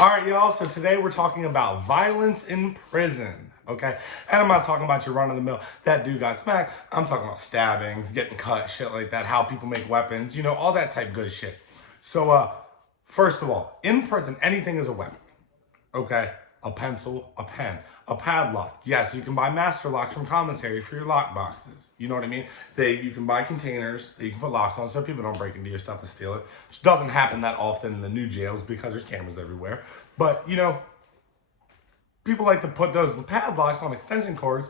All right, y'all. So today we're talking about violence in prison. Okay. And I'm not talking about your run of the mill, that dude got smacked. I'm talking about stabbings, getting cut, shit like that, how people make weapons, all that type good shit. So, first of all, in prison, anything is a weapon. Okay. A pencil, a pen, a padlock. Yes, you can buy master locks from commissary for your lock boxes. You know what I mean? You can buy containers that you can put locks on so people don't break into your stuff and steal it, which doesn't happen that often in the new jails because there's cameras everywhere. But, people like to put those padlocks on extension cords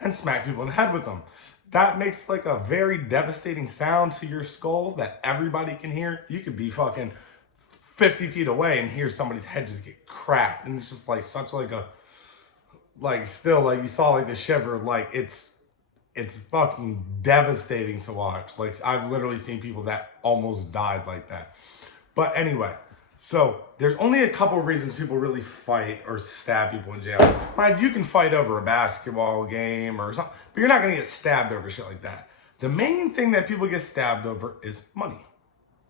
and smack people in the head with them. That makes like a very devastating sound to your skull that everybody can hear. You could be fucking 50 feet away and hear somebody's head just get cracked. And it's just like such like a, like still like you saw like the shiver, like it's fucking devastating to watch. Like I've literally seen people that almost died like that. But anyway, so there's only a couple of reasons people really fight or stab people in jail. Mind, you can fight over a basketball game or something, but you're not gonna get stabbed over shit like that. The main thing that people get stabbed over is money.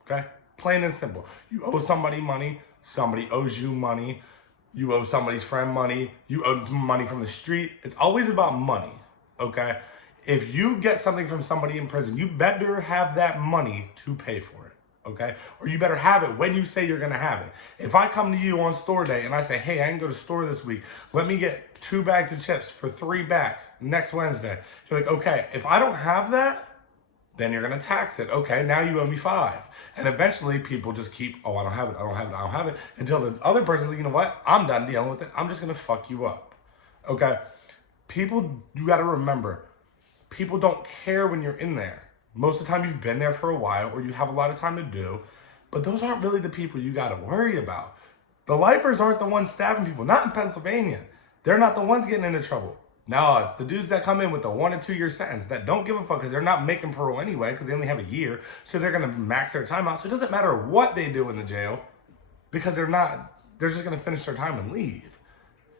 Okay? Plain and simple. You owe somebody money, somebody owes you money, you owe somebody's friend money, you owe money from the street. It's always about money. Okay? If you get something from somebody in prison, you better have that money to pay for it. Okay? Or you better have it when you say you're going to have it. If I come to you on store day and I say, hey, I can go to store this week. Let me get 2 bags of chips for 3 back next Wednesday. You're like, okay, if I don't have that, then you're going to tax it. Okay, now you owe me 5. And eventually people just keep, oh, I don't have it, I don't have it, I don't have it. Until the other person's like, you know what? I'm done dealing with it. I'm just going to fuck you up. Okay? People, you got to remember, people don't care when you're in there. Most of the time you've been there for a while or you have a lot of time to do, but those aren't really the people you got to worry about. The lifers aren't the ones stabbing people, not in Pennsylvania. They're not the ones getting into trouble. No, it's the dudes that come in with the 1 and 2 year sentence that don't give a fuck because they're not making parole anyway because they only have a year. So they're going to max their time out. So it doesn't matter what they do in the jail because they're just going to finish their time and leave.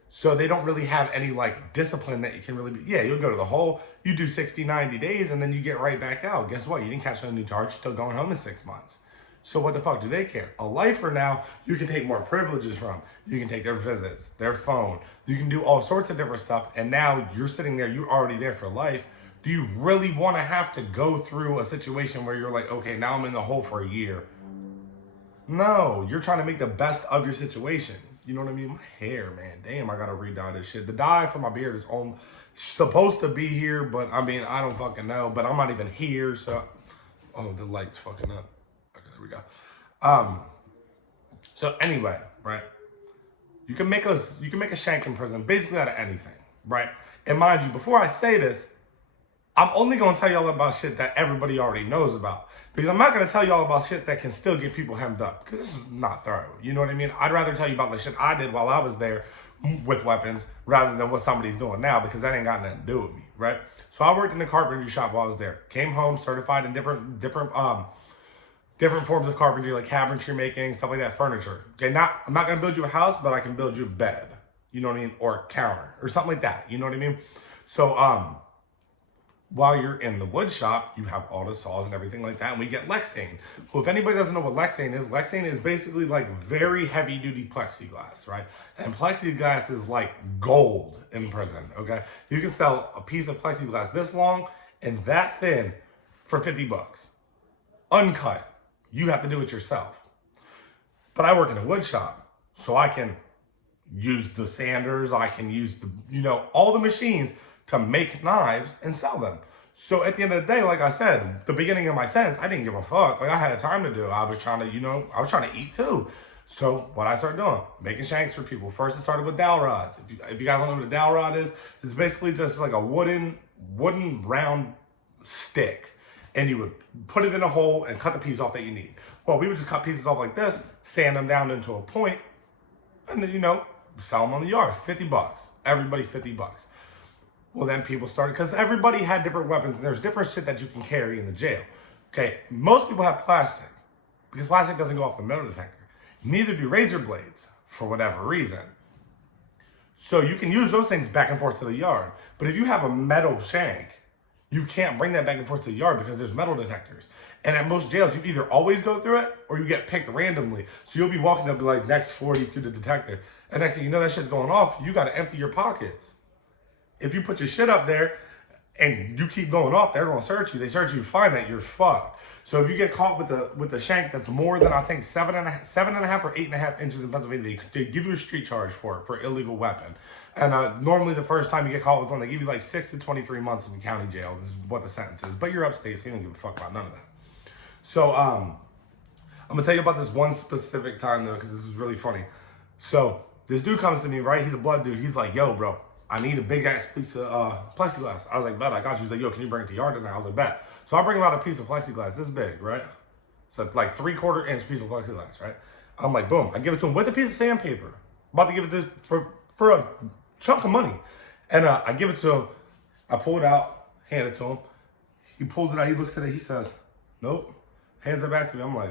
So they don't really have any like discipline that you can really be. Yeah, you'll go to the hole, you do 60, 90 days, and then you get right back out. Guess what? You didn't catch a new charge, you're still going home in 6 months. So what the fuck do they care? A lifer now, you can take more privileges from. You can take their visits, their phone. You can do all sorts of different stuff. And now you're sitting there, you're already there for life. Do you really want to have to go through a situation where you're like, okay, now I'm in the hole for a year? No, you're trying to make the best of your situation. You know what I mean? My hair, man. Damn, I gotta re-dye this shit. The dye for my beard is supposed to be here, but I mean, I don't fucking know. But I'm not even here, so... Oh, the light's fucking up. Okay, there we go. So anyway, right? You can make a shank in prison basically out of anything, right? And mind you, before I say this, I'm only gonna tell y'all about shit that everybody already knows about. Because I'm not gonna tell y'all about shit that can still get people hemmed up. Because this is not thorough. You know what I mean? I'd rather tell you about the shit I did while I was there with weapons rather than what somebody's doing now because that ain't got nothing to do with me, right? So I worked in the carpentry shop while I was there. Came home certified in different forms of carpentry like cabinetry making, stuff like that, furniture. Okay, I'm not gonna build you a house, but I can build you a bed. You know what I mean? Or a counter or something like that. You know what I mean? So while you're in the wood shop, you have all the saws and everything like that, and we get Lexane. Well, if anybody doesn't know what Lexane is basically like very heavy duty plexiglass, right? And plexiglass is like gold in prison, okay? You can sell a piece of plexiglass this long and that thin for $50. Uncut. You have to do it yourself. But I work in a wood shop, so I can use the sanders, I can use all the machines to make knives and sell them. So at the end of the day, like I said, the beginning of my sentence, I didn't give a fuck. Like I had time to do. I was trying to eat too. So what I started doing, making shanks for people. First, it started with dowel rods. If you guys don't know what a dowel rod is, it's basically just like a wooden round stick. And you would put it in a hole and cut the piece off that you need. Well, we would just cut pieces off like this, sand them down into a point, and then, sell them on the yard, $50. Everybody $50. Well, then people started, because everybody had different weapons, and there's different shit that you can carry in the jail. Okay, most people have plastic, because plastic doesn't go off the metal detector. Neither do razor blades, for whatever reason. So you can use those things back and forth to the yard. But if you have a metal shank, you can't bring that back and forth to the yard because there's metal detectors. And at most jails, you either always go through it or you get picked randomly. So you'll be walking up to like next 40 to the detector. And next thing you know, that shit's going off. You got to empty your pockets. If you put your shit up there and you keep going off, they're going to search you. They search you, find that, you're fucked. So if you get caught with the shank that's more than, I think, 7.5 or 8.5 inches in Pennsylvania, they give you a street charge for illegal weapon. And normally the first time you get caught with one, they give you like 6 to 23 months in county jail. This is what the sentence is. But you're upstate, so you don't give a fuck about none of that. So I'm gonna tell you about this one specific time though, because this is really funny. So this dude comes to me, right? He's a blood dude. He's like, yo, bro, I need a big ass piece of plexiglass. I was like, bet, I got you. He's like, yo, can you bring it to yard tonight? I was like, bet. So I bring him out a piece of plexiglass this big, right? So like 3/4 inch piece of plexiglass, right? I'm like, boom. I give it to him with a piece of sandpaper. About to give it to for a chunk of money. And I give it to him. I pull it out, hand it to him. He pulls it out. He looks at it. He says, nope. Hands it back to me. I'm like,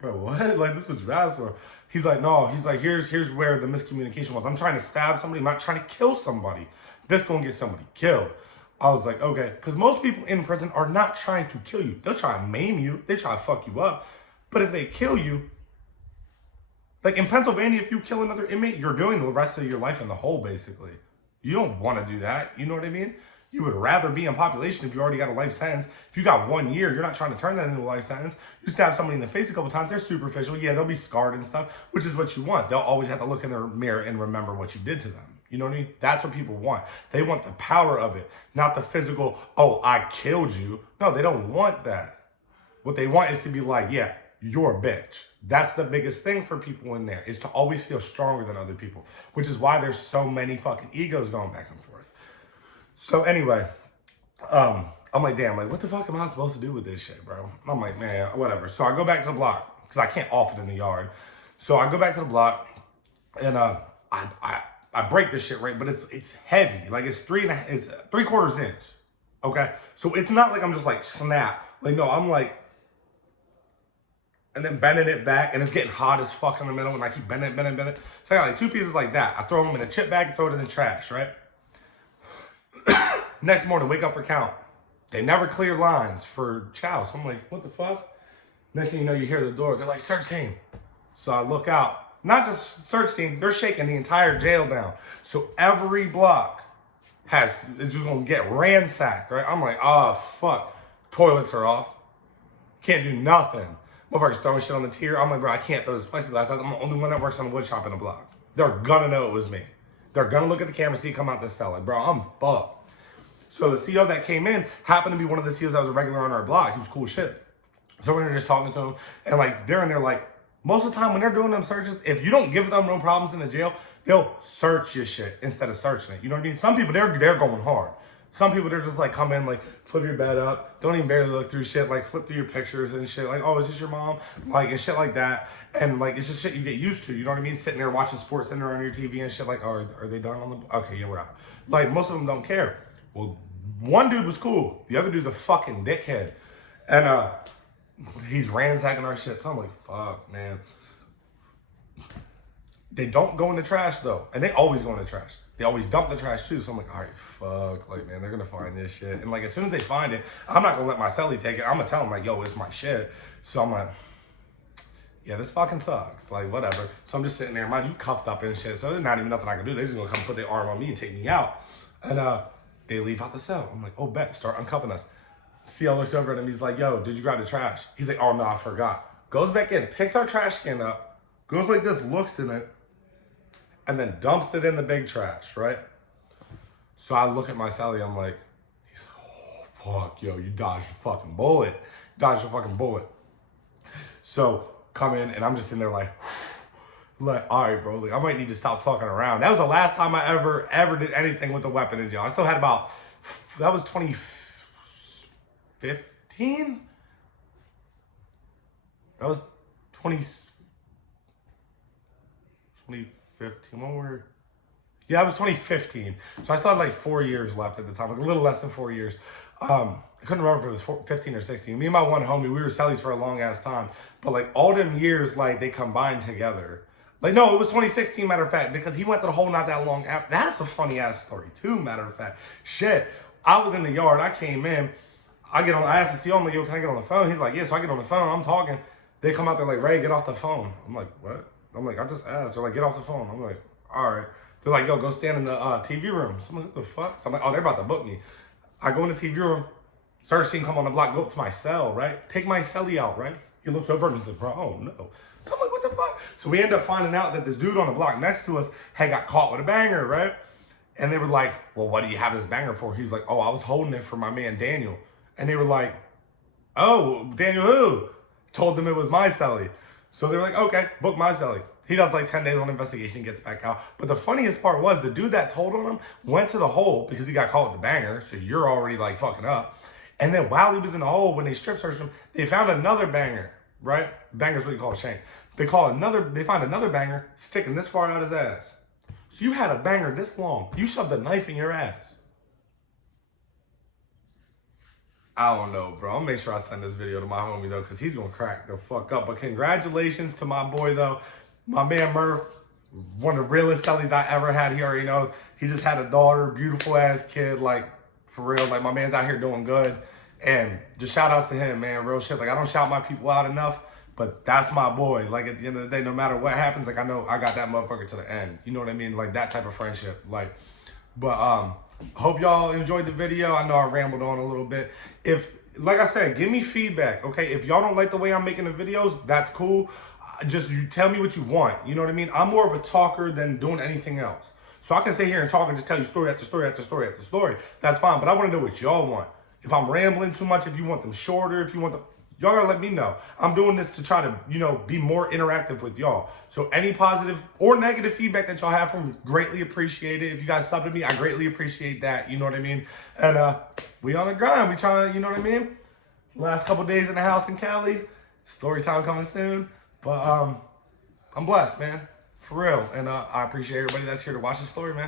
bro, what? Like, this is what you asked for. He's like, no. He's like, here's where the miscommunication was. I'm trying to stab somebody. I'm not trying to kill somebody. This gonna get somebody killed. I was like, okay. Because most people in prison are not trying to kill you. They'll try to maim you. They try to fuck you up. But if they kill you, like in Pennsylvania, if you kill another inmate, you're doing the rest of your life in the hole, basically. You don't want to do that. You know what I mean? You would rather be in population if you already got a life sentence. If you got 1 year, you're not trying to turn that into a life sentence. You stab somebody in the face a couple times, they're superficial. Yeah, they'll be scarred and stuff, which is what you want. They'll always have to look in their mirror and remember what you did to them. You know what I mean? That's what people want. They want the power of it, not the physical, oh, I killed you. No, they don't want that. What they want is to be like, yeah, you're a bitch. That's the biggest thing for people in there, is to always feel stronger than other people, which is why there's so many fucking egos going back and forth. So anyway, I'm like, damn, like, what the fuck am I supposed to do with this shit, bro? I'm like, man, whatever. So I go back to the block, because I can't off it in the yard. So I go back to the block, and I break this shit, right? But it's heavy. Like, it's 3/4 inch, okay? So it's not like I'm just like, snap. Like, no, I'm like, and then bending it back, and it's getting hot as fuck in the middle, and I keep bending it. So I got like 2 pieces like that. I throw them in a chip bag and throw it in the trash, right? Next morning, wake up for count. They never clear lines for chow. So I'm like, what the fuck? Next thing you know, you hear the door. They're like, search team. So I look out. Not just search team, they're shaking the entire jail down. So every block is just gonna get ransacked, right? I'm like, oh, fuck. Toilets are off. Can't do nothing. Motherfuckers throwing shit on the tier. I'm like, bro, I can't throw this plexiglass. I'm the only one that works on the wood shop in the block. They're gonna know it was me. They're gonna look at the camera, see it come out the cell. Like, bro, I'm fucked. So the CO that came in happened to be one of the COs that was a regular on our block. He was cool shit. So we're just talking to him, and like they're in there like, most of the time when they're doing them searches, if you don't give them no problems in the jail, they'll search your shit instead of searching it. You know what I mean? Some people, they're going hard. Some people, they're just like, come in, like, flip your bed up, don't even barely look through shit, like, flip through your pictures and shit, like, oh, is this your mom? Like, and shit like that. And, like, it's just shit you get used to, you know what I mean? Sitting there watching Sports Center on your TV and shit, like, oh, are they done on the, okay, yeah, we're out. Like, most of them don't care. Well, one dude was cool. The other dude's a fucking dickhead. And, he's ransacking our shit. So I'm like, fuck, man. They don't go in the trash, though. And they always go in the trash. They always dump the trash, too. So I'm like, all right, fuck. Like, man, they're going to find this shit. And, like, as soon as they find it, I'm not going to let my cellie take it. I'm going to tell them, like, yo, it's my shit. So I'm like, yeah, this fucking sucks. Like, whatever. So I'm just sitting there. Mind you, cuffed up and shit. So there's not even nothing I can do. They're just going to come put their arm on me and take me out. And they leave out the cell. I'm like, oh, bet. Start uncuffing us. CL looks over at him. He's like, yo, did you grab the trash? He's like, oh, no, I forgot. Goes back in, picks our trash can up, goes like this, looks in it, and then dumps it in the big trash, right? So I look at my cellie, I'm like, he's like, oh, fuck, yo, you dodged a fucking bullet. Dodged a fucking bullet. So come in, and I'm just in there like, all right, bro, like, I might need to stop fucking around. That was the last time I ever did anything with a weapon in jail. I still had about, that was 2015? That was 2015. When were? Yeah, that was 2015. So I still had like 4 years left at the time, like a little less than 4 years. I couldn't remember if it was 15 or 16. Me and my one homie, we were cellies for a long ass time. But like all them years, like they combined together. Like, no, it was 2016, matter of fact, because he went to the hole not that long after. That's a funny ass story too, matter of fact. Shit, I was in the yard. I came in. I asked the CO, I'm like, yo, can I get on the phone? He's like, yeah. So I get on the phone, I'm talking. They come out there like, Ray, get off the phone. I'm like, what? I'm like, I just asked. They're like, get off the phone. I'm like, all right. They're like, yo, go stand in the TV room. So I'm like, what the fuck? So I'm like, oh, they're about to book me. I go in the TV room, search team come on the block, go up to my cell, right? Take my cellie out, right? He looks over and he's like, bro, oh no. So I'm like, what the fuck? So we end up finding out that this dude on the block next to us had got caught with a banger, right? And they were like, well, what do you have this banger for? He's like, oh, I was holding it for my man Daniel. And they were like, oh, Daniel who? Told them it was my cellie. So they were like, okay, book my cellie. He does like 10 days on investigation, gets back out. But the funniest part was the dude that told on him went to the hole because he got caught with the banger. So you're already like fucking up. And then while he was in the hole, when they strip searched him, they found another banger, right? Banger's what you call a shank. They find another banger sticking this far out his ass. So you had a banger this long. You shoved a knife in your ass. I don't know, bro. I'll make sure I send this video to my homie, though, because he's going to crack the fuck up. But congratulations to my boy, though. My man Murph, one of the realest cellies I ever had. He already knows. He just had a daughter, beautiful-ass kid, like, for real. Like, my man's out here doing good. And just shout-outs to him, man. Real shit. Like, I don't shout my people out enough, but that's my boy. Like, at the end of the day, no matter what happens, like, I know I got that motherfucker to the end. You know what I mean? Like, that type of friendship. Like, but, hope y'all enjoyed the video. I know I rambled on a little bit. Like I said, give me feedback, okay? If y'all don't like the way I'm making the videos, that's cool. Just you tell me what you want. You know what I mean? I'm more of a talker than doing anything else. So I can sit here and talk and just tell you story after story after story after story. That's fine, but I want to know what y'all want. If I'm rambling too much, if you want them shorter, if you want them... Y'all gotta let me know. I'm doing this to try to, you know, be more interactive with y'all. So any positive or negative feedback that y'all have from me, greatly appreciate it. If you guys sub to me, I greatly appreciate that. You know what I mean? And we on the grind. We trying to, you know what I mean? Last couple days in the house in Cali. Story time coming soon. But I'm blessed, man. For real. And I appreciate everybody that's here to watch the story, man.